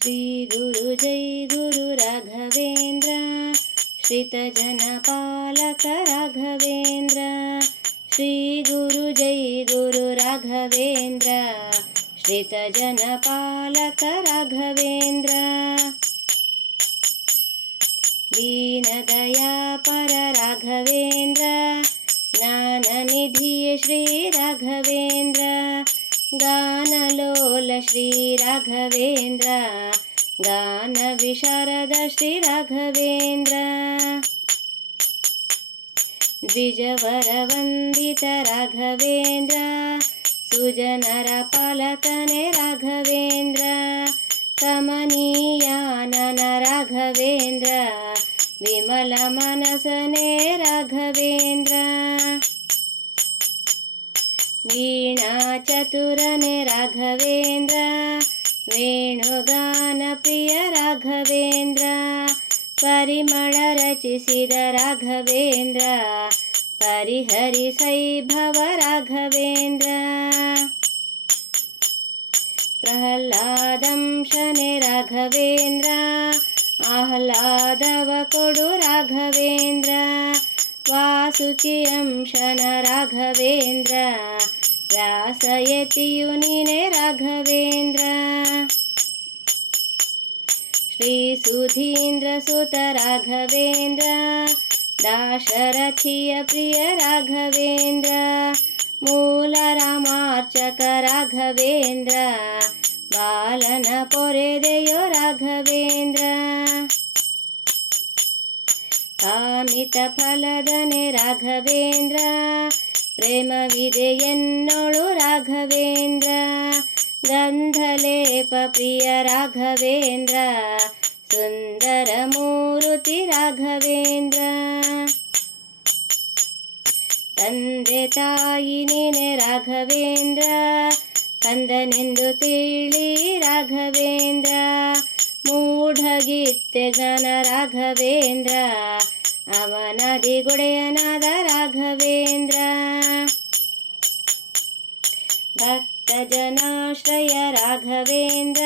श्री गुरु जय गुरु राघवेंद्र श्रित जन पालक राघवेंद्र श्री गुरु जय गुरु राघवेंद्र श्रित जन पालक राघवेंद्र दीन दया पर राघवेंद्र ज्ञान निधि श्री राघवेंद्र गानलोल श्री राघवेंद्र गान विशारद श्री राघवेंद्र द्विजवर वंदित राघवेंद्र सुजनर पालकने राघवेंद्र कमनीयानन राघवेंद्र विमल मनसने राघवेंद्र वीणा चतुरने राघवेंद्र ವೇಣುಗಾನ ಪ್ರಿಯ ರಾಘವೇಂದ್ರ ಪರಿಮಳ ರಚಿಸಿದ ರಾಘವೇಂದ್ರ ಪರಿಹರಿಸೈಭವ ರಾಘವೇಂದ್ರ ಪ್ರಹ್ಲಾದಂಶನೆ ರಾಘವೇಂದ್ರ ಆಹ್ಲಾದವ ಕೊಡು ರಾಘವೇಂದ್ರ ವಾಸುಕಿ ಅಂಶನ ರಾಘವೇಂದ್ರ ವ್ಯಾಸಯತಿಯು ನೀನೆ ರಾಘವೇಂದ್ರ ಶ್ರೀ ಸುಧೀಂದ್ರ ಸುತ ರಾಘವೇಂದ್ರ ದಾಶರಥಿಯ ಪ್ರಿಯ ರಾಘವೇಂದ್ರ ಮೂಲ ರಾಮಾರ್ಚಕ ರಾಘವೇಂದ್ರ ಬಾಲನ ಪೊರೆದೆಯೋ ರಾಘವೇಂದ್ರ ಕಾಮಿತ ಫಲದನೆ ರಾಘವೇಂದ್ರ ಪ್ರೇಮವಿದೆ ಎನ್ನೋಳು ರಾಘವೇಂದ್ರ ಗಂಧಲೇಪ ಪ್ರಿಯ ರಾಘವೇಂದ್ರ ಸುಂದರ ಮೂರುತಿ ರಾಘವೇಂದ್ರ ತಂದೆ ತಾಯಿ ನೀನೆ ರಾಘವೇಂದ್ರ ಕಂದನೆಂದು ತಿಳಿ ರಾಘವೇಂದ್ರ ಮೂಢಗಿತ್ತೆ ಜ್ಞಾನ ರಾಘವೇಂದ್ರ ಅವನದಿಗೊಡೆಯನಾದ ರಾಘವೇಂದ್ರ ಭಕ್ತ ಜನಾಶ್ರಯ ರಾಘವೇಂದ್ರ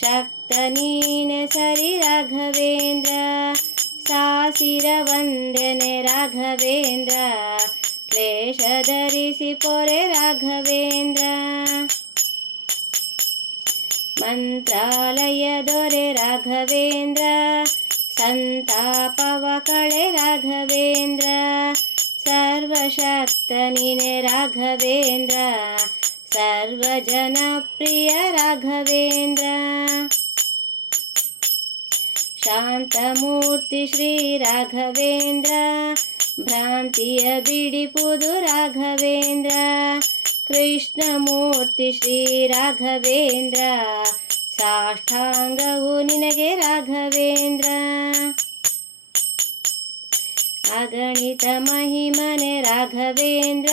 ಶಕ್ತ ನೀನೆ ಸರಿ ರಾಘವೇಂದ್ರ ಸಾಸಿರ ವಂದನೆ ರಾಘವೇಂದ್ರ ಕ್ಲೇಶ ಧರಿಸಿ ಪೊರೆ ರಾಘವೇಂದ್ರ ಮಂತ್ರಾಲಯ ದೊರೆ ರಾಘವೇಂದ್ರ ಸಂತಾಪವ ಕಳೆ ರಾಘವೇಂದ್ರ ಸರ್ವಶಕ್ತ ನೀನೆ ರಾಘವೇಂದ್ರ ಸರ್ವಜನಪ್ರಿಯ ರಾಘವೇಂದ್ರ ಶಾಂತಮೂರ್ತಿ ಶ್ರೀ ರಾಘವೇಂದ್ರ ಭ್ರಾಂತಿಯ ಬಿಡಿಪುದು ರಾಘವೇಂದ್ರ ಕೃಷ್ಣಮೂರ್ತಿ ಶ್ರೀ ರಾಘವೇಂದ್ರ ಸಾಷ್ಟಾಂಗವು ನಿನಗೆ ರಾಘವೇಂದ್ರ ಅಗಣಿತ ಮಹಿಮನೆ ರಾಘವೇಂದ್ರ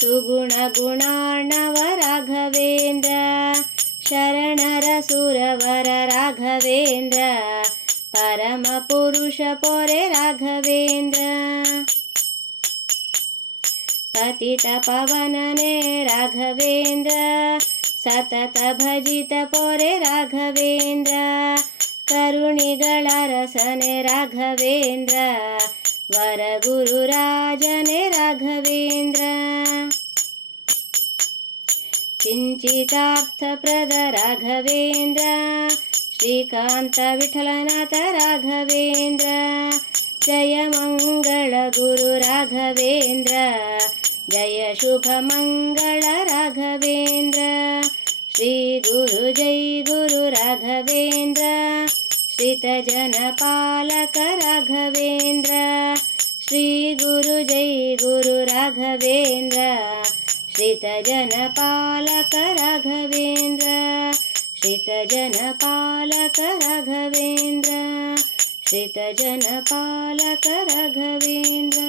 ಸುಗುಣ ಗುಣಾರ್ಣವ ರಾಘವೇಂದ್ರ ಶರಣರ ಸುರವರ ರಾಘವೇಂದ್ರ ಪರಮ ಪುರುಷ ಪೊರೆ ರಾಘವೇಂದ್ರ ಪತಿತ ಪವನನೆ ರಾಘವೇಂದ್ರ ಸತತ ಭಜಿತ ಪೊರೆ ರಾಘವೇಂದ್ರ ಕರುಣಿಗಳ ರಸನೆ ರಾಘವೇಂದ್ರ ವರ ಗುರು ರಾಜನೆ ರಾಘವೇಂದ್ರ ಕಿಂಚಿತಾರ್ಥ ಪ್ರದ ರಾಘವೇಂದ್ರ ಶ್ರೀಕಾಂತ ವಿಠಲನಾಥ ರಾಘವೇಂದ್ರ ಜಯ ಮಂಗಳ ಗುರು ರಾಘವೇಂದ್ರ ಜಯ ಶುಭ ಮಂಗಳ ರಾಘವೇಂದ್ರ ಶ್ರೀ ಗುರು ಜೈ ಗುರು ರಾಘವೇಂದ್ರ ಶ್ರಿತ ಜನ ಪಾಲಕ ರಾಘವೇಂದ್ರ ಶ್ರೀ ಗುರು ಜೈ ಗುರು ರಾಘವೇಂದ್ರ ಶ್ರಿತ ಜನ ಪಾಲಕ ರಾಘವೇಂದ್ರ ಶ್ರಿತ ಜನ ಪಾಲಕ ರಾಘವೇಂದ್ರ ಶ್ರಿತ ಜನ ಪಾಲಕ ರಾಘವೇಂದ್ರ